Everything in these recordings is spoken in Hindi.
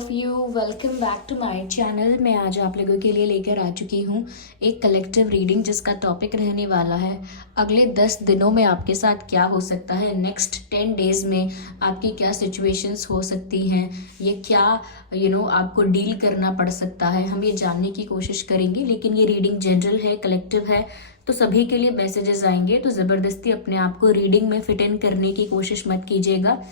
Of you, welcome back to my channel. मैं आज आप लोगों के लिए लेकर आ चुकी हूँ एक कलेक्टिव रीडिंग जिसका टॉपिक रहने वाला है अगले 10 दिनों में आपके साथ क्या हो सकता है। नेक्स्ट 10 डेज में आपकी क्या सिचुएशंस हो सकती हैं, ये क्या आपको डील करना पड़ सकता है, हम ये जानने की कोशिश करेंगे। लेकिन ये रीडिंग जनरल है, कलेक्टिव है, तो सभी के लिए मैसेजेस आएंगे। तो ज़बरदस्ती अपने आप को रीडिंग में फिट इन करने की कोशिश मत कीजिएगा।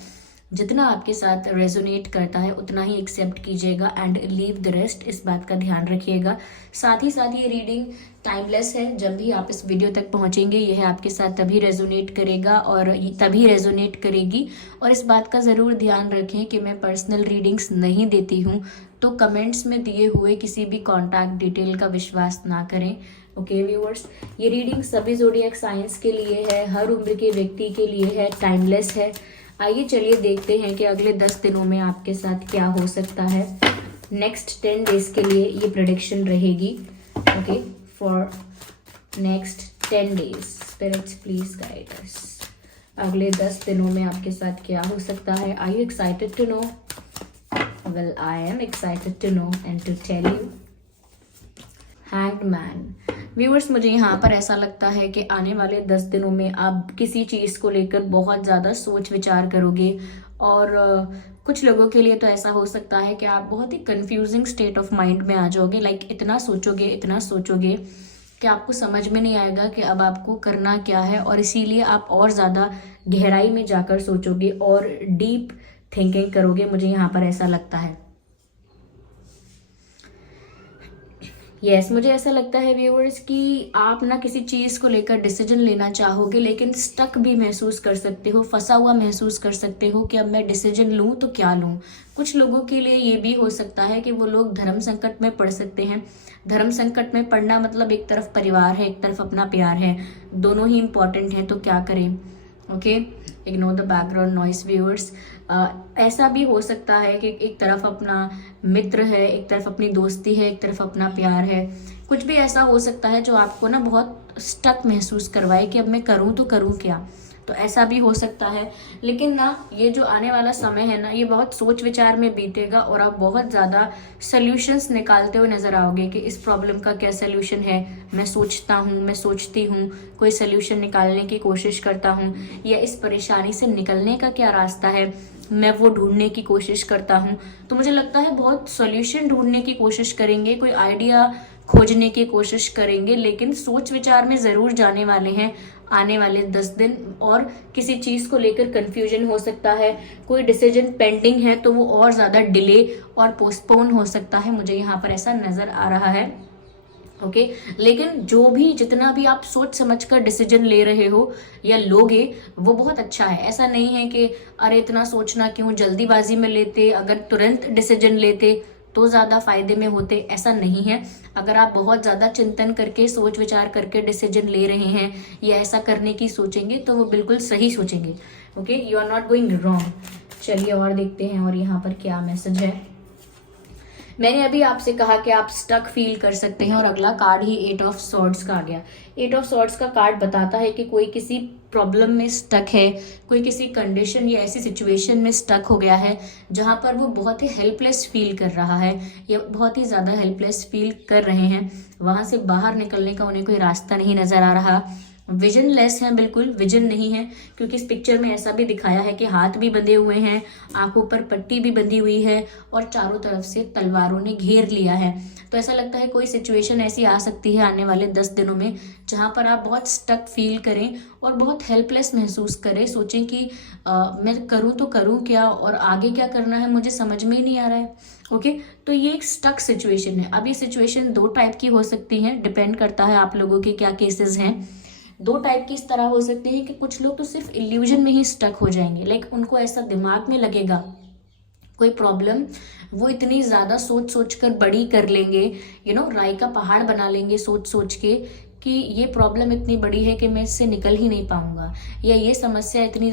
जितना आपके साथ रेजोनेट करता है उतना ही एक्सेप्ट कीजिएगा एंड लीव द रेस्ट। इस बात का ध्यान रखिएगा। साथ ही साथ ये रीडिंग टाइमलेस है। जब भी आप इस वीडियो तक पहुंचेंगे यह आपके साथ तभी रेजोनेट करेगा और तभी रेजोनेट करेगी। और इस बात का ज़रूर ध्यान रखें कि मैं पर्सनल रीडिंग्स नहीं देती हूँ, तो कमेंट्स में दिए हुए किसी भी कॉन्टैक्ट डिटेल का विश्वास ना करें। ओके व्यूअर्स, ये रीडिंग सभी ज़ोडिएक साइंस के लिए है, हर उम्र के व्यक्ति के लिए है, टाइमलेस है। आइए चलिए देखते हैं कि अगले 10 दिनों में आपके साथ क्या हो सकता है। नेक्स्ट 10 डेज के लिए ये प्रेडिक्शन रहेगी। Okay, for next 10 days spirits please guide us. अगले 10 दिनों में आपके साथ क्या हो सकता है। Are you excited to know? Well, I am excited to know and to tell you. Hanged man. Viewers, मुझे यहाँ पर ऐसा लगता है कि आने वाले 10 दिनों में आप किसी चीज़ को लेकर बहुत ज़्यादा सोच विचार करोगे और कुछ लोगों के लिए तो ऐसा हो सकता है कि आप बहुत ही कंफ्यूजिंग स्टेट ऑफ माइंड में आ जाओगे। लाइक इतना सोचोगे कि आपको समझ में नहीं आएगा कि अब आपको करना क्या है, और इसीलिए आप और ज़्यादा गहराई में जाकर सोचोगे और डीप थिंकिंग करोगे। मुझे यहाँ पर ऐसा लगता है। मुझे ऐसा लगता है व्यूअर्स कि आप ना किसी चीज़ को लेकर डिसीजन लेना चाहोगे, लेकिन स्टक भी महसूस कर सकते हो, फंसा हुआ महसूस कर सकते हो कि अब मैं डिसीजन लूँ तो क्या लूँ। कुछ लोगों के लिए ये भी हो सकता है कि वो लोग धर्म संकट में पड़ सकते हैं। धर्म संकट में पड़ना मतलब एक तरफ परिवार है, एक तरफ अपना प्यार है, दोनों ही इम्पॉर्टेंट हैं, तो क्या करें। Okay, ignore the background noise viewers. ऐसा भी हो सकता है कि एक तरफ अपना मित्र है, एक तरफ अपनी दोस्ती है, एक तरफ अपना प्यार है। कुछ भी ऐसा हो सकता है जो आपको ना बहुत स्टक महसूस करवाए कि अब मैं करूँ तो करूँ क्या। तो ऐसा भी हो सकता है। लेकिन ना ये जो आने वाला समय है ना, ये बहुत सोच विचार में बीतेगा और आप बहुत ज़्यादा सल्यूशंस निकालते हुए नज़र आओगे कि इस प्रॉब्लम का क्या सल्यूशन है। मैं सोचती हूँ, कोई सल्यूशन निकालने की कोशिश करता हूँ, या इस परेशानी से निकलने का क्या रास्ता है, मैं वो ढूंढने की कोशिश करता हूँ। तो मुझे लगता है बहुत सॉल्यूशन ढूंढने की कोशिश करेंगे, कोई आइडिया खोजने की कोशिश करेंगे, लेकिन सोच विचार में ज़रूर जाने वाले हैं आने वाले 10 दिन। और किसी चीज़ को लेकर कंफ्यूजन हो सकता है, कोई डिसीजन पेंडिंग है तो वो और ज़्यादा डिले और पोस्टपोन हो सकता है। मुझे यहाँ पर ऐसा नज़र आ रहा है। ओके, लेकिन जितना भी आप सोच समझकर डिसीजन ले रहे हो या लोगे, वो बहुत अच्छा है। ऐसा नहीं है कि अरे इतना सोचना क्यों, जल्दीबाजी में लेते, अगर तुरंत डिसीजन लेते तो ज़्यादा फायदे में होते, ऐसा नहीं है। अगर आप बहुत ज़्यादा चिंतन करके सोच विचार करके डिसीजन ले रहे हैं या ऐसा करने की सोचेंगे तो वो बिल्कुल सही सोचेंगे। Okay, you are not going wrong. चलिए और देखते हैं और यहाँ पर क्या मैसेज है। मैंने अभी आपसे कहा कि आप स्टक फील कर सकते हैं और अगला कार्ड ही 8 ऑफ सॉर्ड्स का आ गया। 8 ऑफ सॉर्ड्स का कार्ड बताता है कि कोई किसी प्रॉब्लम में स्टक है, कोई किसी कंडीशन या ऐसी सिचुएशन में स्टक हो गया है जहां पर वो बहुत ही हेल्पलेस फील कर रहा है या बहुत ही ज़्यादा हेल्पलेस फील कर रहे हैं। वहां से बाहर निकलने का उन्हें कोई रास्ता नहीं नज़र आ रहा। विजन लेस है, बिल्कुल विजन नहीं है, क्योंकि इस पिक्चर में ऐसा भी दिखाया है कि हाथ भी बंधे हुए हैं, आंखों पर पट्टी भी बंधी हुई है और चारों तरफ से तलवारों ने घेर लिया है। तो ऐसा लगता है कोई सिचुएशन ऐसी आ सकती है आने वाले 10 दिनों में जहां पर आप बहुत स्टक फील करें और बहुत हेल्पलेस महसूस करें। सोचें कि मैं करूं तो करूं क्या और आगे क्या करना है, मुझे समझ में ही नहीं आ रहा है। ओके, तो ये एक स्टक सिचुएशन है। अब ये सिचुएशन 2 टाइप की हो सकती है, डिपेंड करता है आप लोगों के क्या केसेस हैं। 2 टाइप की इस तरह हो सकती है कि कुछ लोग तो सिर्फ इल्यूजन में ही स्टक हो जाएंगे। लाइक उनको ऐसा दिमाग में लगेगा कोई प्रॉब्लम, वो इतनी ज़्यादा सोच सोच कर बड़ी कर लेंगे, राई का पहाड़ बना लेंगे सोच सोच के कि ये प्रॉब्लम इतनी बड़ी है कि मैं इससे निकल ही नहीं पाऊंगा, या ये समस्या इतनी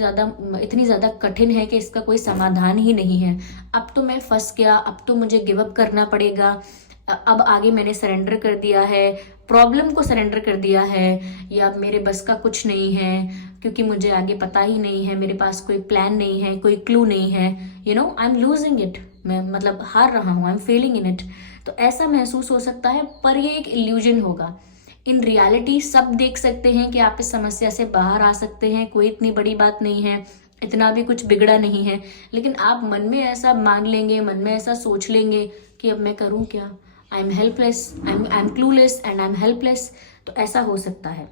ज़्यादा कठिन है कि इसका कोई समाधान ही नहीं है, अब तो मैं फंस गया, अब तो मुझे गिव अप करना पड़ेगा, अब आगे मैंने सरेंडर कर दिया है, प्रॉब्लम को सरेंडर कर दिया है, या मेरे बस का कुछ नहीं है क्योंकि मुझे आगे पता ही नहीं है, मेरे पास कोई प्लान नहीं है, कोई क्लू नहीं है, आई एम लूजिंग इट। मैं मतलब हार रहा हूँ, I am Fehling in it. तो ऐसा महसूस हो सकता है, पर ये एक इल्यूजन होगा। इन रियलिटी सब देख सकते हैं कि आप इस समस्या से बाहर आ सकते हैं, कोई इतनी बड़ी बात नहीं है, इतना भी कुछ बिगड़ा नहीं है। लेकिन आप मन में ऐसा मान लेंगे, मन में ऐसा सोच लेंगे कि अब मैं करूँ क्या, I am helpless, I am clueless and I am helpless. तो ऐसा हो सकता है।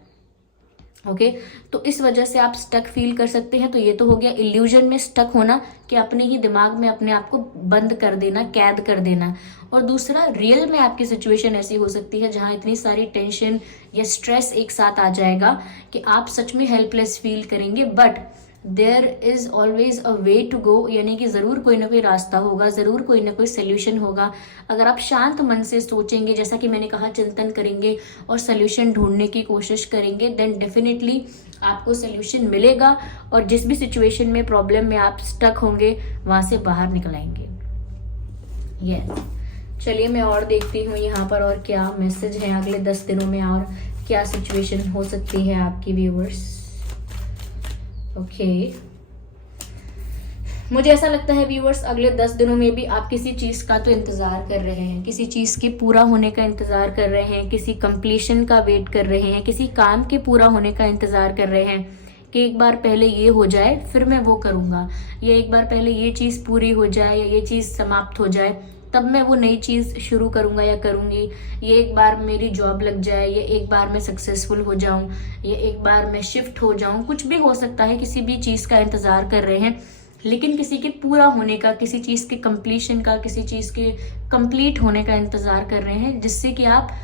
ओके तो इस वजह से आप स्टक फील कर सकते हैं। तो ये तो हो गया इल्यूजन में स्टक होना, कि अपने ही दिमाग में अपने आप को बंद कर देना, कैद कर देना। और दूसरा, रियल में आपकी सिचुएशन ऐसी हो सकती है जहां इतनी सारी टेंशन या स्ट्रेस एक साथ आ जाएगा कि आप सच में हेल्पलेस फील करेंगे। But there is always a way to go, यानी कि ज़रूर कोई ना कोई रास्ता होगा, ज़रूर कोई ना कोई सोल्यूशन होगा। अगर आप शांत मन से सोचेंगे, जैसा कि मैंने कहा, चिंतन करेंगे और सोल्यूशन ढूंढने की कोशिश करेंगे, देन डेफिनेटली आपको सोल्यूशन मिलेगा। और जिस भी सिचुएशन में, प्रॉब्लम में आप स्टक होंगे, वहाँ से बाहर निकल आएंगे। चलिए मैं और देखती हूँ यहाँ पर और क्या मैसेज है अगले 10 दिनों में, और क्या सिचुएशन हो सकती है आपकी व्यूअर्स। ओके मुझे ऐसा लगता है व्यूअर्स, अगले 10 दिनों में भी आप किसी चीज़ का तो इंतज़ार कर रहे हैं, किसी चीज़ के पूरा होने का इंतज़ार कर रहे हैं, किसी कंप्लीशन का वेट कर रहे हैं, किसी काम के पूरा होने का इंतज़ार कर रहे हैं कि एक बार पहले ये हो जाए फिर मैं वो करूँगा, या एक बार पहले ये चीज़ पूरी हो जाए या ये चीज़ समाप्त हो जाए तब मैं वो नई चीज़ शुरू करूँगा या करूँगी, ये एक बार मेरी जॉब लग जाए, ये एक बार मैं सक्सेसफुल हो जाऊँ, ये एक बार मैं शिफ्ट हो जाऊँ, कुछ भी हो सकता है। किसी भी चीज़ का इंतज़ार कर रहे हैं, लेकिन किसी के पूरा होने का, किसी चीज़ के कंप्लीशन का, किसी चीज़ के कंप्लीट होने का इंतज़ार कर रहे हैं, जिससे कि आप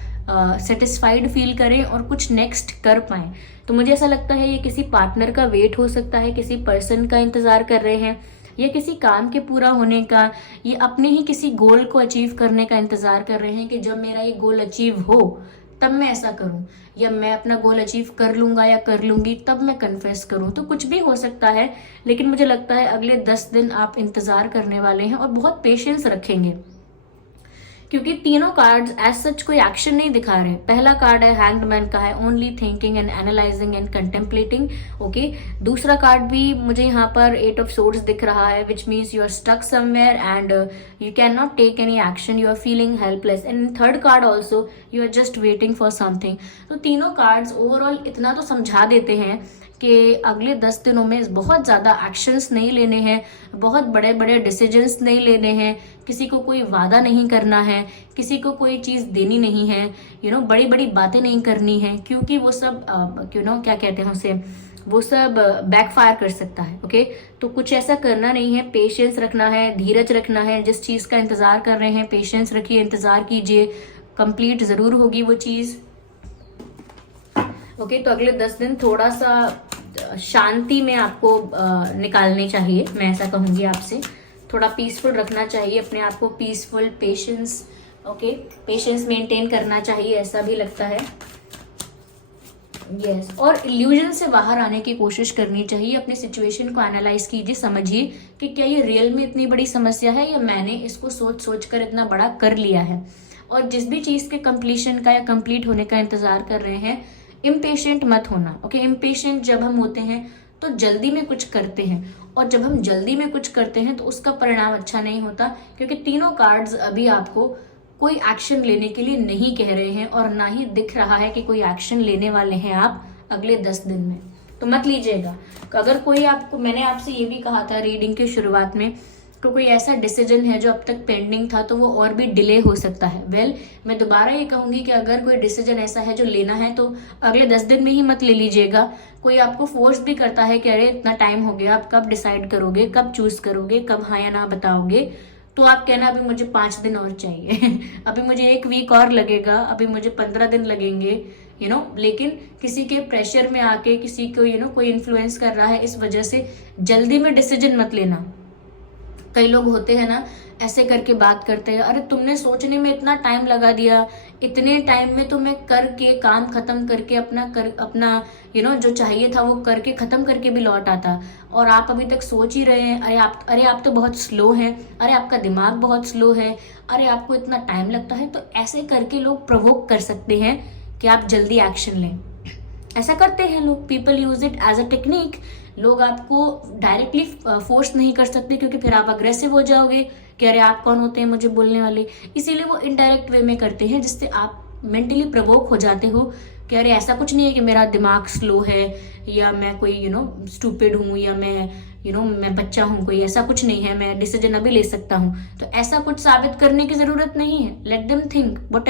सेटिस्फाइड फील करें और कुछ नेक्स्ट कर पाएँ। तो मुझे ऐसा लगता है ये किसी पार्टनर का वेट हो सकता है, किसी पर्सन का इंतज़ार कर रहे हैं, या किसी काम के पूरा होने का, ये अपने ही किसी गोल को अचीव करने का इंतज़ार कर रहे हैं कि जब मेरा ये गोल अचीव हो तब मैं ऐसा करूं, या मैं अपना गोल अचीव कर लूंगा या कर लूंगी तब मैं कन्फेस करूं। तो कुछ भी हो सकता है, लेकिन मुझे लगता है अगले 10 दिन आप इंतज़ार करने वाले हैं और बहुत पेशेंस रखेंगे, क्योंकि तीनों कार्ड्स एज सच कोई एक्शन नहीं दिखा रहे। पहला कार्ड है हैंग्ड मैन का, है only thinking and analysing and contemplating. Okay दूसरा कार्ड भी मुझे यहाँ पर 8 ऑफ सोर्ड्स दिख रहा है, which means you are stuck somewhere and you can not take any action, you are feeling helpless. And third card also, you are just waiting for something. तो तीनों कार्ड्स ओवरऑल इतना तो समझा देते हैं कि अगले 10 दिनों में बहुत ज़्यादा एक्शंस नहीं लेने हैं, बहुत बड़े बड़े डिसीजंस नहीं लेने हैं, किसी को कोई वादा नहीं करना है, किसी को कोई चीज़ देनी नहीं है, बड़ी बड़ी बातें नहीं करनी है, क्योंकि वो सब क्या कहते हैं उसे, वो सब बैकफायर कर सकता है। ओके तो कुछ ऐसा करना नहीं है, पेशेंस रखना है, धीरज रखना है। जिस चीज़ का इंतज़ार कर रहे हैं, पेशेंस रखिए, इंतज़ार कीजिए, कंप्लीट ज़रूर होगी वो चीज़। ओके तो अगले 10 दिन थोड़ा सा शांति में आपको निकालने चाहिए, मैं ऐसा कहूँगी आपसे। थोड़ा पीसफुल रखना चाहिए अपने आप को, peaceful, patience. Okay patience maintain करना चाहिए, ऐसा भी लगता है। यस और इल्यूजन से बाहर आने की कोशिश करनी चाहिए। अपनी सिचुएशन को एनालाइज कीजिए, समझिए कि क्या ये रियल में इतनी बड़ी समस्या है, या मैंने इसको सोच सोच कर इतना बड़ा कर लिया है। और जिस भी चीज़ के कंप्लीशन का या कंप्लीट होने का इंतजार कर रहे हैं, इम्पेशेंट मत होना। ओके इम्पेशेंट जब हम होते हैं तो जल्दी में कुछ करते हैं, और जब हम जल्दी में कुछ करते हैं तो उसका परिणाम अच्छा नहीं होता, क्योंकि तीनों कार्ड्स अभी आपको कोई एक्शन लेने के लिए नहीं कह रहे हैं, और ना ही दिख रहा है कि कोई एक्शन लेने वाले हैं आप अगले 10 दिन में। तो मत लीजिएगा। अगर कोई आपको, मैंने आपसे ये भी कहा था रीडिंग की शुरुआत में, तो कोई ऐसा डिसीजन है जो अब तक पेंडिंग था तो वो और भी डिले हो सकता है। मैं दोबारा ये कहूँगी कि अगर कोई डिसीजन ऐसा है जो लेना है तो अगले 10 दिन में ही मत ले लीजिएगा। कोई आपको फोर्स भी करता है कि अरे इतना टाइम हो गया, आप कब डिसाइड करोगे, कब चूज करोगे, कब हाँ या ना बताओगे, तो आप कहना अभी मुझे 5 दिन और चाहिए अभी मुझे 1 वीक और लगेगा, अभी मुझे 15 दिन लगेंगे, लेकिन किसी के प्रेशर में आके, किसी को कोई इन्फ्लुएंस कर रहा है, इस वजह से जल्दी में डिसीजन मत लेना। कई लोग होते हैं ना, ऐसे करके बात करते हैं, अरे तुमने सोचने में इतना टाइम लगा दिया, इतने टाइम में तो मैं करके, काम खत्म करके, अपना जो चाहिए था वो करके खत्म करके भी लौट आता, और आप अभी तक सोच ही रहे हैं। अरे आप तो बहुत स्लो हैं, अरे आपका दिमाग बहुत स्लो है, अरे आपको इतना टाइम लगता है। तो ऐसे करके लोग प्रोवोक कर सकते हैं कि आप जल्दी एक्शन लें। ऐसा करते हैं लोग, people use it as a technique. लोग आपको डायरेक्टली फोर्स नहीं कर सकते, क्योंकि फिर आप अग्रेसिव हो जाओगे, कि अरे आप कौन होते हैं मुझे बोलने वाले। इसीलिए वो इनडायरेक्ट वे में करते हैं, जिससे आप मेंटली प्रवोक हो जाते हो कि अरे ऐसा कुछ नहीं है कि मेरा दिमाग स्लो है या मैं कोई स्टूपिड हूँ या मैं बच्चा हूँ, कोई ऐसा कुछ नहीं है, मैं डिसीजन अभी ले सकता हूँ। तो ऐसा कुछ साबित करने की जरूरत नहीं है। Let them think what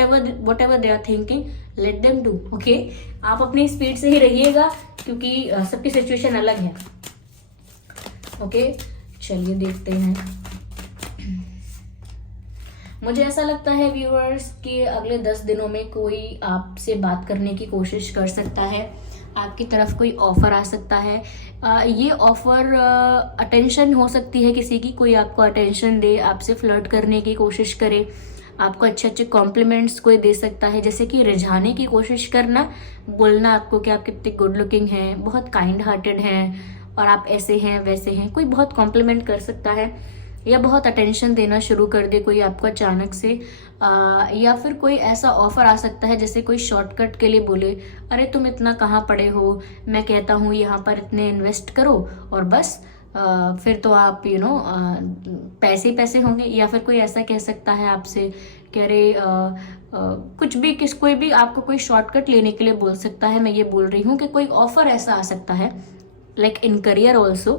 ever they are thinking, let them do. Okay, आप अपनी स्पीड से ही रहिएगा क्योंकि सबकी सिचुएशन अलग है। ओके, चलिए देखते हैं। मुझे ऐसा लगता है व्यूअर्स कि अगले 10 दिनों में कोई आपसे बात करने की कोशिश कर सकता है, आपकी तरफ कोई ऑफर आ सकता है। ये ऑफर अटेंशन हो सकती है किसी की, कोई आपको अटेंशन दे, आपसे फ्लर्ट करने की कोशिश करे, आपको अच्छे अच्छे कॉम्प्लीमेंट्स कोई दे सकता है, जैसे कि रिझाने की कोशिश करना, बोलना आपको कि आप कितने गुड लुकिंग हैं, बहुत काइंड हार्टेड हैं और आप ऐसे हैं वैसे हैं। कोई बहुत कॉम्प्लीमेंट कर सकता है या बहुत अटेंशन देना शुरू कर दे कोई आपको अचानक से, या फिर कोई ऐसा ऑफर आ सकता है जैसे कोई शॉर्टकट के लिए बोले, अरे तुम इतना कहाँ पढ़े हो, मैं कहता हूँ यहाँ पर इतने इन्वेस्ट करो और बस फिर तो आप पैसे पैसे होंगे। या फिर कोई ऐसा कह सकता है आपसे कि अरे कुछ भी कोई भी आपको कोई शॉर्टकट लेने के लिए बोल सकता है। मैं ये बोल रही हूँ कि कोई ऑफर ऐसा आ सकता है, लाइक इन करियर ऑल्सो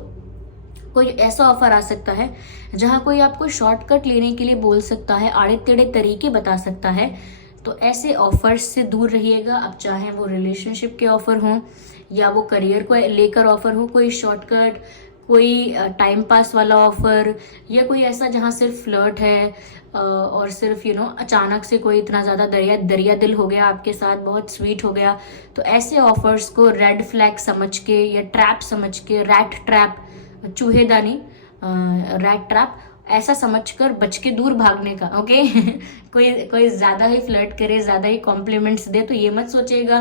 कोई ऐसा ऑफर आ सकता है जहां कोई आपको शॉर्टकट लेने के लिए बोल सकता है, आड़े टेढ़े तरीके बता सकता है। तो ऐसे ऑफर्स से दूर रहिएगा। अब चाहे वो रिलेशनशिप के ऑफर हों या वो करियर को लेकर ऑफर हो, कोई शॉर्टकट, कोई टाइम पास वाला ऑफर या कोई ऐसा जहां सिर्फ फ्लर्ट है और सिर्फ अचानक से कोई इतना ज्यादा दरिया दिल हो गया आपके साथ, बहुत स्वीट हो गया। तो ऐसे ऑफर्स को रेड फ्लैग समझ के या ट्रैप समझ के, रैट ट्रैप, चूहेदानी, रैट ट्रैप ऐसा समझकर बच के दूर भागने का। ओके कोई ज्यादा ही फ्लर्ट करे, ज्यादा ही कॉम्प्लीमेंट्स दे तो ये मत सोचेगा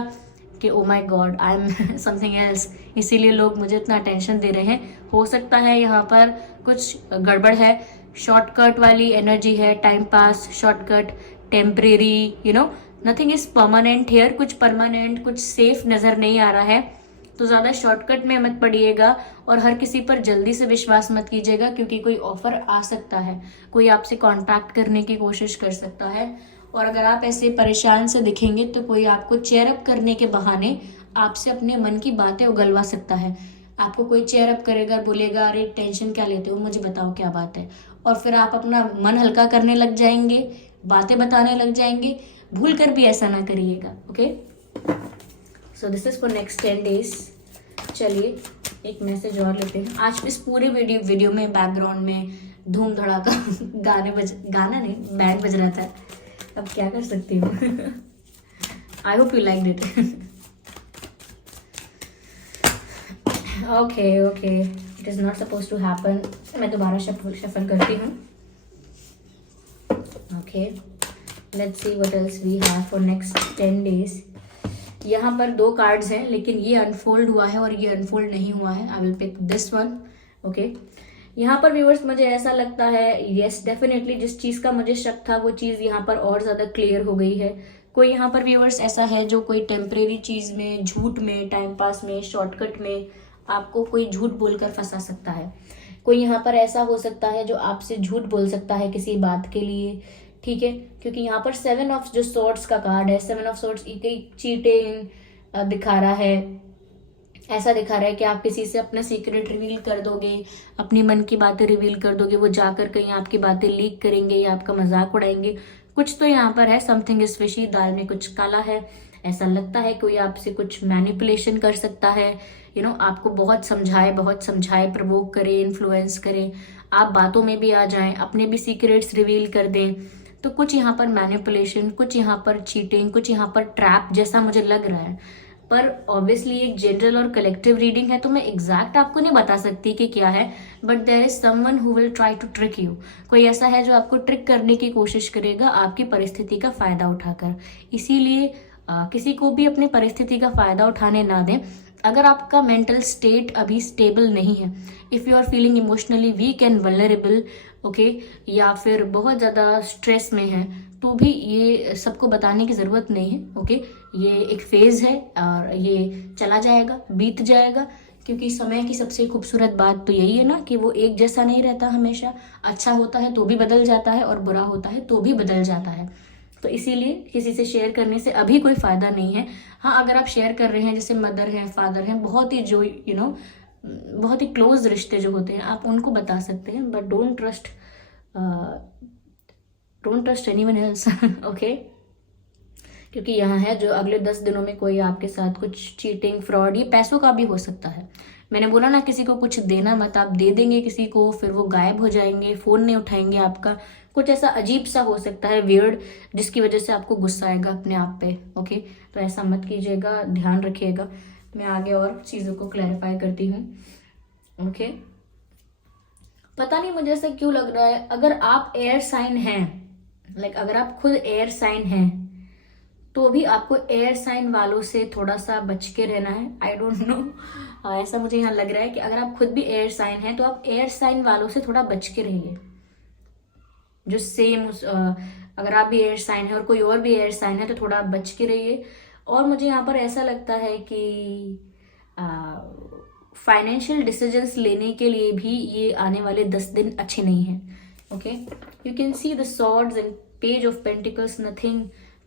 कि oh my God I am something else, इसीलिए लोग मुझे इतना अटेंशन दे रहे हैं। हो सकता है यहाँ पर कुछ गड़बड़ है, शॉर्टकट वाली एनर्जी है, time pass, shortcut, temporary, nothing is permanent here. कुछ परमानेंट, कुछ सेफ नजर नहीं आ रहा है, तो ज्यादा शॉर्टकट में मत पड़िएगा और हर किसी पर जल्दी से विश्वास मत कीजिएगा क्योंकि कोई ऑफर आ सकता है, कोई आपसे कांटेक्ट करने की कोशिश कर सकता है। और अगर आप ऐसे परेशान से दिखेंगे तो कोई आपको चेयर अप करने के बहाने आपसे अपने मन की बातें उगलवा सकता है। आपको कोई चेयर अप करेगा, बोलेगा अरे टेंशन क्या लेते हो, मुझे बताओ क्या बात है, और फिर आप अपना मन हल्का करने लग जाएंगे, बातें बताने लग जाएंगे। भूल कर भी ऐसा ना करिएगा। Okay, so this is for next 10 days. चलिए एक मैसेज और लेते हैं। आज इस पूरे वीडियो में बैकग्राउंड में धूम धड़ाका गाना नहीं, बैंड बज रहा था। अब क्या कर सकती हूँ। I hope you like it. Okay, it is not suppose to happen. मैं दोबारा शफल करती हूँ। Okay, let's see what else we have for next 10 days. यहाँ पर 2 कार्ड्स हैं, लेकिन ये अनफोल्ड हुआ है और ये अनफोल्ड नहीं हुआ है। I will pick this one. Okay, यहाँ पर व्यूअर्स मुझे ऐसा लगता है, यस डेफिनेटली जिस चीज का मुझे शक था वो चीज यहाँ पर और ज्यादा क्लियर हो गई है। कोई यहाँ पर व्यूअर्स ऐसा है जो कोई टेम्परेरी चीज में, झूठ में, टाइम पास में, शॉर्टकट में आपको कोई झूठ बोलकर फंसा सकता है। कोई यहाँ पर ऐसा हो सकता है जो आपसे झूठ बोल सकता है किसी बात के लिए, ठीक है, क्योंकि यहाँ पर 7 ऑफ जो सोर्ड्स का कार्ड है, 7 ऑफ सोर्ड्स चीटिंग दिखा रहा है। ऐसा दिखा रहा है कि आप किसी से अपना सीक्रेट रिवील कर दोगे, अपनी मन की बातें रिवील कर दोगे, वो जाकर कहीं आपकी बातें लीक करेंगे या आपका मजाक उड़ाएंगे। कुछ तो यहाँ पर है, समथिंग इज फिशी, दाल में कुछ काला है। ऐसा लगता है कोई आपसे कुछ मैनिपुलेशन कर सकता है, आपको बहुत समझाए, प्रवोक करे, इन्फ्लुएंस करे, आप बातों में भी आ जाएं, अपने भी सीक्रेट्स रिवील कर दें। तो कुछ यहाँ पर मैनिपुलेशन, कुछ यहाँ पर चीटिंग, कुछ यहाँ पर ट्रैप जैसा मुझे लग रहा है। पर ऑब्वियसली एक जनरल और कलेक्टिव रीडिंग है तो मैं एग्जैक्ट आपको नहीं बता सकती कि क्या है, but there is someone who will try to trick you. कोई ऐसा है जो आपको ट्रिक करने की कोशिश करेगा आपकी परिस्थिति का फायदा उठाकर। इसीलिए किसी को भी अपनी परिस्थिति का फायदा उठाने ना दें। अगर आपका मेंटल स्टेट अभी स्टेबल नहीं है, if you are feeling emotionally weak and vulnerable, okay, या फिर बहुत ज़्यादा स्ट्रेस में है, तो भी ये सबको बताने की ज़रूरत नहीं है। ओके, ये एक फेज़ है और ये चला जाएगा, बीत जाएगा, क्योंकि समय की सबसे खूबसूरत बात तो यही है ना कि वो एक जैसा नहीं रहता हमेशा। अच्छा होता है तो भी बदल जाता है और बुरा होता है तो भी बदल जाता है। तो इसीलिए किसी से शेयर करने से अभी कोई फायदा नहीं है। हाँ, अगर आप शेयर कर रहे हैं, जैसे मदर हैं, फादर हैं, बहुत ही जो बहुत ही क्लोज रिश्ते जो होते हैं, आप उनको बता सकते हैं, but don't trust anyone else. Okay, क्योंकि यहाँ है जो अगले 10 दिनों में कोई आपके साथ कुछ चीटिंग, फ्रॉड, ये पैसों का भी हो सकता है। मैंने बोला ना, किसी को कुछ देना मत। आप दे देंगे किसी को, फिर वो गायब हो जाएंगे, फोन नहीं उठाएंगे आपका, कुछ ऐसा अजीब सा हो सकता है, वियर्ड, जिसकी वजह से आपको गुस्सा आएगा अपने आप पे। ओके, तो ऐसा मत कीजिएगा, ध्यान रखिएगा। मैं आगे और चीज़ों को क्लैरिफाई करती हूँ। ओके, पता नहीं मुझे ऐसा क्यों लग रहा है, अगर आप एयर साइन हैं, अगर आप खुद एयर साइन हैं, तो भी आपको एयर साइन वालों से थोड़ा सा बच के रहना है। आई डोंट नो, ऐसा मुझे यहाँ लग रहा है कि अगर आप खुद भी एयर साइन हैं तो आप एयर साइन वालों से थोड़ा बच के रहिए। जो सेम अगर आप भी एयर साइन है और कोई और भी एयर साइन है तो थोड़ा बच के रहिए। और मुझे यहाँ पर ऐसा लगता है कि फाइनेंशियल डिसीजंस लेने के लिए भी ये आने वाले 10 दिन अच्छे नहीं हैं। Okay, you can see the swords and page of pentacles, nothing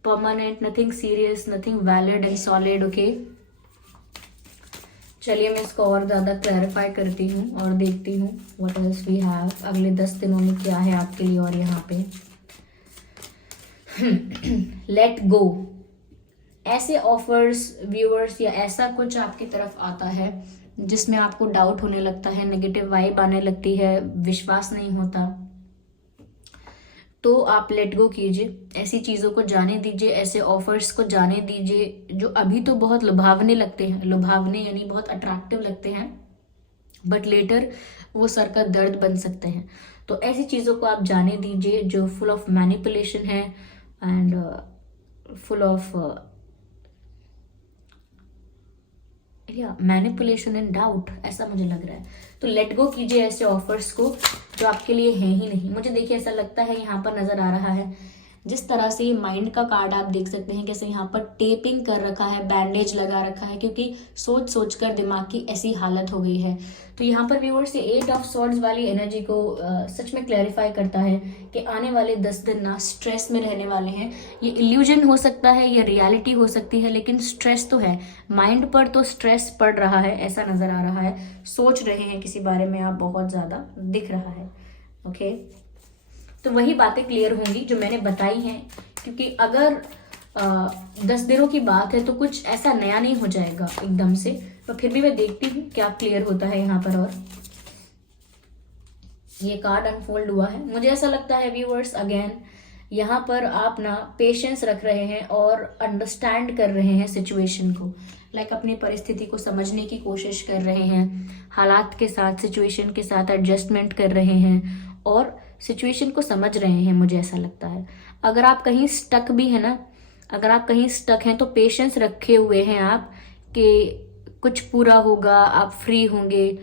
permanent, nothing serious, nothing valid and solid. Okay, चलिए मैं इसको और ज़्यादा क्लैरिफाई करती हूँ और देखती हूँ व्हाट एल्स वी हैव, अगले 10 दिनों में क्या है आपके लिए। और यहाँ पे लेट गो, ऐसे ऑफर्स व्यूअर्स या ऐसा कुछ आपकी तरफ आता है जिसमें आपको डाउट होने लगता है, नेगेटिव वाइब आने लगती है, विश्वास नहीं होता, तो आप लेट गो कीजिए। ऐसी चीज़ों को जाने दीजिए, ऐसे ऑफर्स को जाने दीजिए जो अभी तो बहुत लुभावने लगते हैं, लुभावने यानी बहुत अट्रैक्टिव लगते हैं, बट लेटर वो सर का दर्द बन सकते हैं। तो ऐसी चीज़ों को आप जाने दीजिए जो फुल ऑफ मैनिपुलेशन है and full of manipulation and doubt, ऐसा मुझे लग रहा है। तो लेट गो कीजिए ऐसे ऑफर्स को जो आपके लिए हैं ही नहीं। मुझे देखिए ऐसा लगता है, यहाँ पर नजर आ रहा है जिस तरह से माइंड का कार्ड आप देख सकते हैं, कैसे यहाँ पर टेपिंग कर रखा है, बैंडेज लगा रखा है, क्योंकि सोच सोच कर दिमाग की ऐसी हालत हो गई है। तो यहाँ पर व्यूअर्स ये 8 ऑफ सॉर्ड्स वाली एनर्जी को सच में क्लैरिफाई करता है कि आने वाले 10 दिन ना स्ट्रेस में रहने वाले हैं। ये इल्यूजन हो सकता है, ये रियलिटी हो सकती है, लेकिन स्ट्रेस तो है, माइंड पर तो स्ट्रेस पड़ रहा है, ऐसा नजर आ रहा है। सोच रहे हैं किसी बारे में आप, बहुत ज्यादा दिख रहा है। ओके, तो वही बातें क्लियर होंगी जो मैंने बताई हैं, क्योंकि अगर 10 दिनों की बात है तो कुछ ऐसा नया नहीं हो जाएगा एकदम से। तो फिर भी मैं देखती हूँ क्या क्लियर होता है यहाँ पर। और ये कार्ड अनफोल्ड हुआ है, मुझे ऐसा लगता है व्यूअर्स, अगेन यहाँ पर आप ना पेशेंस रख रहे हैं और अंडरस्टैंड कर रहे हैं सिचुएशन को, अपनी परिस्थिति को समझने की कोशिश कर रहे हैं, हालात के साथ, सिचुएशन के साथ एडजस्टमेंट कर रहे हैं और सिचुएशन को समझ रहे हैं। मुझे ऐसा लगता है अगर आप कहीं स्टक भी है ना, अगर आप कहीं स्टक हैं तो पेशेंस रखे हुए हैं आप कि कुछ पूरा होगा, आप फ्री होंगे।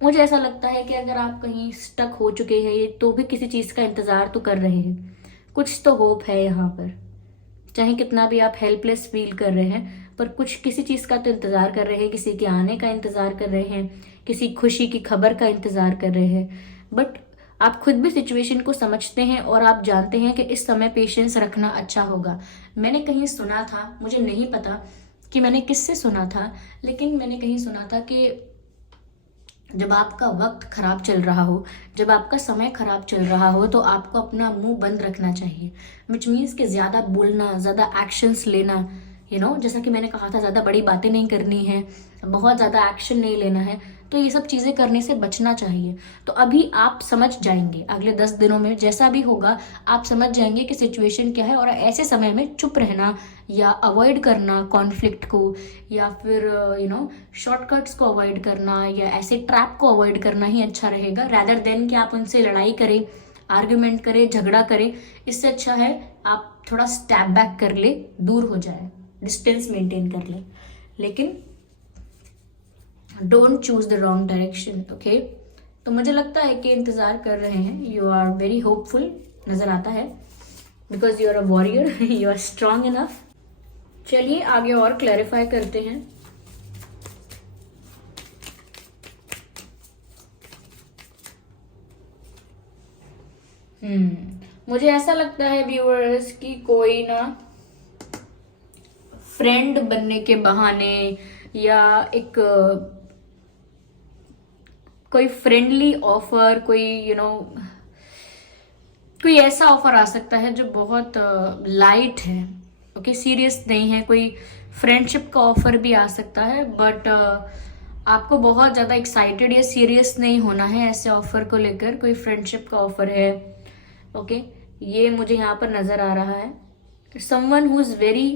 मुझे ऐसा लगता है कि अगर आप कहीं स्टक हो चुके हैं तो भी किसी चीज़ का इंतज़ार तो कर रहे हैं, कुछ तो होप है यहाँ पर। चाहे कितना भी आप हेल्पलेस फील कर रहे हैं, पर कुछ किसी चीज़ का तो इंतज़ार कर रहे हैं, किसी के आने का इंतज़ार कर रहे हैं, किसी खुशी की खबर का इंतज़ार कर रहे हैं। बट आप खुद भी सिचुएशन को समझते हैं और आप जानते हैं कि इस समय पेशेंस रखना अच्छा होगा। मैंने कहीं सुना था, मुझे नहीं पता कि मैंने किससे सुना था, लेकिन मैंने कहीं सुना था कि जब आपका वक्त खराब चल रहा हो, जब आपका समय खराब चल रहा हो, तो आपको अपना मुंह बंद रखना चाहिए। विच मीन्स कि ज़्यादा बोलना, ज़्यादा एक्शंस लेना, जैसा कि मैंने कहा था, ज़्यादा बड़ी बातें नहीं करनी है, बहुत ज़्यादा एक्शन नहीं लेना है, तो ये सब चीज़ें करने से बचना चाहिए। तो अभी आप समझ जाएंगे, अगले 10 दिनों में जैसा भी होगा आप समझ जाएंगे कि सिचुएशन क्या है, और ऐसे समय में चुप रहना या अवॉइड करना कॉन्फ्लिक्ट को, या फिर शॉर्टकट्स को अवॉइड करना या ऐसे ट्रैप को अवॉइड करना ही अच्छा रहेगा, रैदर देन कि आप उनसे लड़ाई करें, आर्ग्यूमेंट करें, झगड़ा करें। इससे अच्छा है आप थोड़ा स्टेप बैक कर ले, दूर हो जाए, डिस्टेंस मेंटेन कर ले, लेकिन don't choose the wrong direction. Okay, तो मुझे लगता है कि इंतजार कर रहे हैं, यू आर वेरी होपफुल नजर आता है, because you are a warrior, you are strong enough. चलिए आगे और क्लैरिफाई करते हैं। मुझे ऐसा लगता है व्यूअर्स कि कोई ना फ्रेंड बनने के बहाने या एक कोई फ्रेंडली ऑफर, कोई कोई ऐसा ऑफर आ सकता है जो बहुत लाइट है, ओके, सीरियस नहीं है। कोई फ्रेंडशिप का ऑफर भी आ सकता है, बट आपको बहुत ज़्यादा एक्साइटेड या सीरियस नहीं होना है ऐसे ऑफर को लेकर। कोई फ्रेंडशिप का ऑफर है, ओके, ये मुझे यहाँ पर नज़र आ रहा है। Someone who is very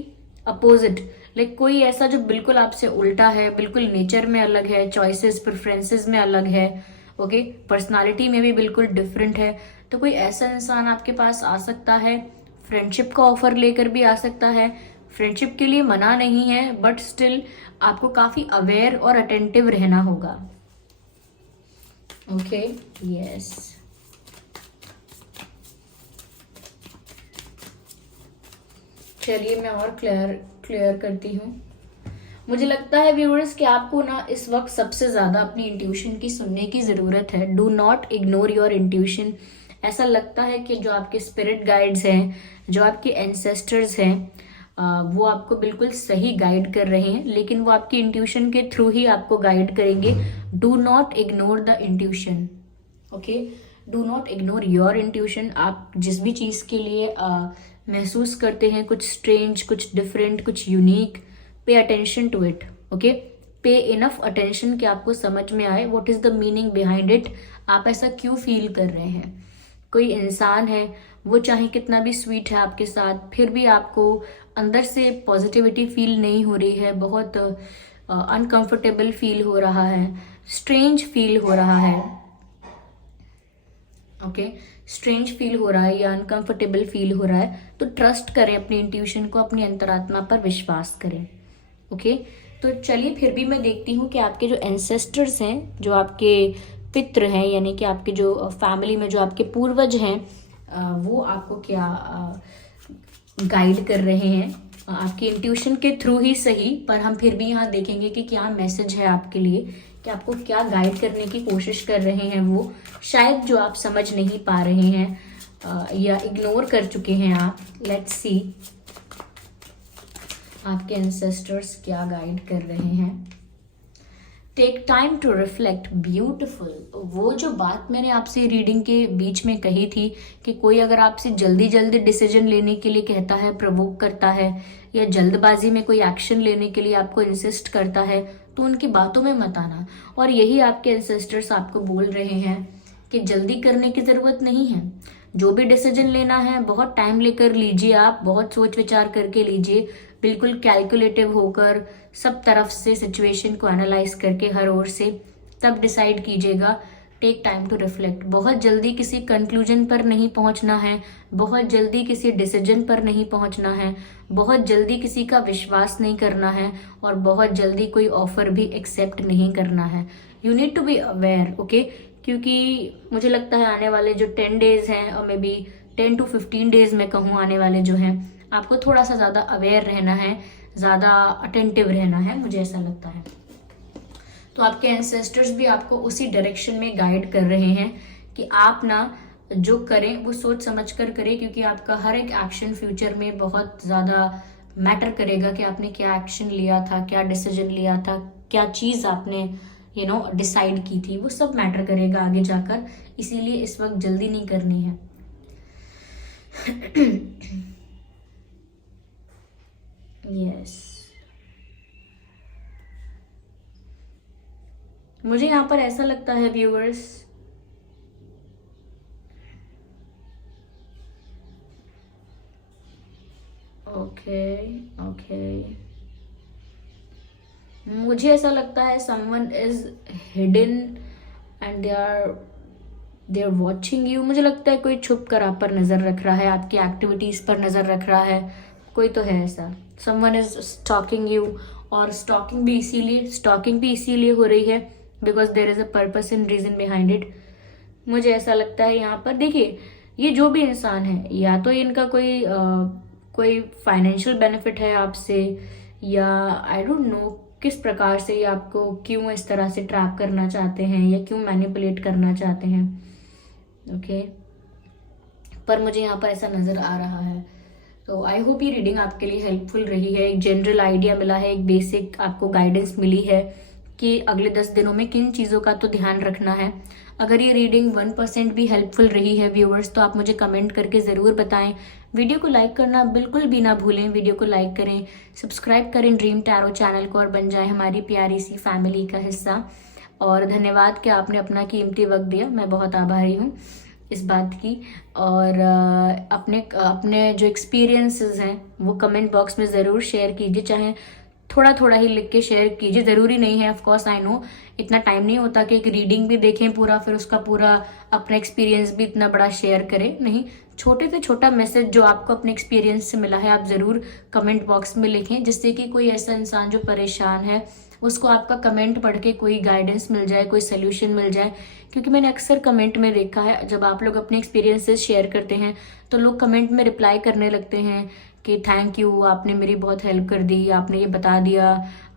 opposite, like कोई ऐसा जो बिल्कुल आपसे उल्टा है, बिल्कुल नेचर में अलग है, चॉइसेस प्रेफरेंसेस में अलग है, ओके, पर्सनालिटी में भी बिल्कुल डिफरेंट है। तो कोई ऐसा इंसान आपके पास आ सकता है, फ्रेंडशिप का ऑफर लेकर भी आ सकता है। फ्रेंडशिप के लिए मना नहीं है, बट स्टिल आपको काफी अवेयर और अटेंटिव रहना होगा। Okay, yes. चलिए मैं और क्लियर करती हूँ। मुझे लगता है व्यूअर्स कि आपको ना इस वक्त सबसे ज़्यादा अपनी इंट्यूशन की सुनने की ज़रूरत है। Do not ignore your intuition. ऐसा लगता है कि जो आपके स्पिरिट गाइड्स हैं, जो आपके एंसेस्टर्स हैं, वो आपको बिल्कुल सही गाइड कर रहे हैं, लेकिन वो आपकी इंट्यूशन के थ्रू ही आपको गाइड करेंगे। Do not ignore the intuition, okay, do not ignore your intuition. आप जिस भी चीज़ के लिए महसूस करते हैं कुछ स्ट्रेंज, कुछ डिफरेंट, कुछ unique, pay attention to it, okay, pay enough attention कि आपको समझ में आए what is the meaning behind it. आप ऐसा क्यों फील कर रहे हैं। कोई इंसान है, वो चाहे कितना भी स्वीट है आपके साथ, फिर भी आपको अंदर से पॉजिटिविटी फील नहीं हो रही है, बहुत अनकंफर्टेबल फील हो रहा है, स्ट्रेंज फील हो रहा है, ओके, स्ट्रेंज फील हो रहा है या अनकंफर्टेबल फील हो रहा है, तो ट्रस्ट करें अपनी इंट्यूशन को, अपनी अंतरात्मा पर विश्वास करें, ओके। तो चलिए फिर भी मैं देखती हूँ कि आपके जो एंसेस्टर्स हैं, जो आपके पितृ हैं, यानी कि आपके जो फैमिली में जो आपके पूर्वज हैं, वो आपको क्या गाइड कर रहे हैं, आपकी इंट्यूशन के थ्रू ही सही, पर हम फिर भी यहाँ देखेंगे कि क्या मैसेज है आपके लिए, कि आपको क्या गाइड करने की कोशिश कर रहे हैं वो, शायद जो आप समझ नहीं पा रहे हैं या इग्नोर कर चुके हैं आप। लेट्स सी आपके एंसेस्टर्स क्या गाइड कर रहे हैं। Take time to reflect, beautiful. वो जो बात मैंने आपसे रीडिंग के बीच में कही थी कि कोई अगर आपसे जल्दी जल्दी डिसीजन लेने के लिए कहता है, प्रवोक करता है, या जल्दबाजी में कोई एक्शन लेने के लिए आपको इंसिस्ट करता है, तो उनकी बातों में मत आना। और यही आपके एंसेस्टर्स आपको बोल रहे हैं कि जल्दी करने की ज़रूरत नहीं है। जो भी डिसीजन लेना है बहुत टाइम लेकर लीजिए, आप बहुत सोच विचार करके लीजिए, बिल्कुल कैलकुलेटिव होकर, सब तरफ से सिचुएशन को एनालाइज करके, हर ओर से, तब डिसाइड कीजिएगा। Take time to reflect. बहुत जल्दी किसी कंक्लूजन पर नहीं पहुंचना है, बहुत जल्दी किसी डिसीजन पर नहीं पहुंचना है, बहुत जल्दी किसी का विश्वास नहीं करना है, और बहुत जल्दी कोई ऑफर भी एक्सेप्ट नहीं करना है। You need to be aware, okay, क्योंकि मुझे लगता है आने वाले जो 10 डेज हैं, और मे बी 10 to 15 डेज में कहूँ, आने वाले जो हैं, आपको थोड़ा सा ज़्यादा अवेयर रहना है, ज़्यादा अटेंटिव रहना है, मुझे ऐसा लगता है। तो आपके एंसेस्टर्स भी आपको उसी डायरेक्शन में गाइड कर रहे हैं कि आप ना जो करें वो सोच समझ कर करें, क्योंकि आपका हर एक एक्शन फ्यूचर में बहुत ज़्यादा मैटर करेगा कि आपने क्या एक्शन लिया था, क्या डिसीजन लिया था, क्या चीज़ आपने डिसाइड की थी, वो सब मैटर करेगा आगे जाकर। इसीलिए इस वक्त जल्दी नहीं करनी है। यस, मुझे यहाँ पर ऐसा लगता है व्यूअर्स, ओके, मुझे ऐसा लगता है someone is hidden and they are watching you. मुझे लगता है कोई छुप कर आप पर नजर रख रहा है, आपकी एक्टिविटीज पर नजर रख रहा है, कोई तो है ऐसा। समवन इज स्टॉकिंग यू, और स्टॉकिंग भी इसीलिए हो रही है because there is a purpose and reason behind it. मुझे ऐसा लगता है यहाँ पर, देखिए, ये जो भी इंसान है, या तो इनका कोई फाइनेंशियल बेनिफिट है आपसे, या आई डोंट नो किस प्रकार से ये आपको क्यों इस तरह से ट्रैप करना चाहते हैं, या क्यों मैनिपुलेट करना चाहते हैं, ओके। पर मुझे यहाँ पर ऐसा नज़र आ रहा है। तो आई होप ये रीडिंग आपके लिए हेल्पफुल रही है, एक जनरल आइडिया मिला है, एक बेसिक आपको गाइडेंस मिली है कि अगले 10 दिनों में किन चीज़ों का तो ध्यान रखना है। अगर ये रीडिंग 1% भी हेल्पफुल रही है व्यूअर्स, तो आप मुझे कमेंट करके ज़रूर बताएं। वीडियो को लाइक करना बिल्कुल भी ना भूलें, वीडियो को लाइक करें, सब्सक्राइब करें ड्रीम टैरो चैनल को और बन जाए हमारी प्यारी सी फैमिली का हिस्सा। और धन्यवाद कि आपने अपना कीमती वक्त दिया, मैं बहुत आभारी हूँ इस बात की। और अपने अपने जो एक्सपीरियंसेस हैं वो कमेंट बॉक्स में ज़रूर शेयर कीजिए, चाहे थोड़ा थोड़ा ही लिख के शेयर कीजिए, ज़रूरी नहीं है, ऑफ कोर्स आई नो इतना टाइम नहीं होता कि एक रीडिंग भी देखें पूरा, फिर उसका पूरा अपना एक्सपीरियंस भी इतना बड़ा शेयर करें। नहीं, छोटे से छोटा मैसेज जो आपको अपने एक्सपीरियंस से मिला है आप ज़रूर कमेंट बॉक्स में लिखें, जिससे कि कोई ऐसा इंसान जो परेशान है उसको आपका कमेंट पढ़ के कोई गाइडेंस मिल जाए, कोई सोल्यूशन मिल जाए। क्योंकि मैंने अक्सर कमेंट में देखा है जब आप लोग अपने एक्सपीरियंसेस शेयर करते हैं तो लोग कमेंट में रिप्लाई करने लगते हैं कि थैंक यू, आपने मेरी बहुत हेल्प कर दी, आपने ये बता दिया,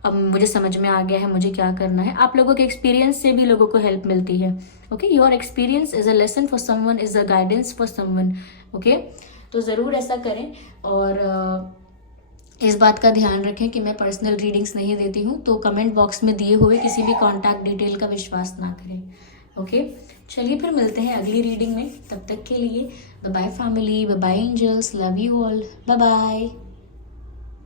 अब मुझे समझ में आ गया है मुझे क्या करना है। आप लोगों के एक्सपीरियंस से भी लोगों को हेल्प मिलती है। Okay, your experience is a lesson for someone, is a guidance for someone. Okay, तो ज़रूर ऐसा करें। और इस बात का ध्यान रखें कि मैं पर्सनल रीडिंग्स नहीं देती हूँ, तो कमेंट बॉक्स में दिए हुए किसी भी कॉन्टैक्ट डिटेल का विश्वास ना करें। ओके, चलिए फिर मिलते हैं अगली रीडिंग में, तब तक के लिए bye bye family, bye bye angels, love you all, bye bye.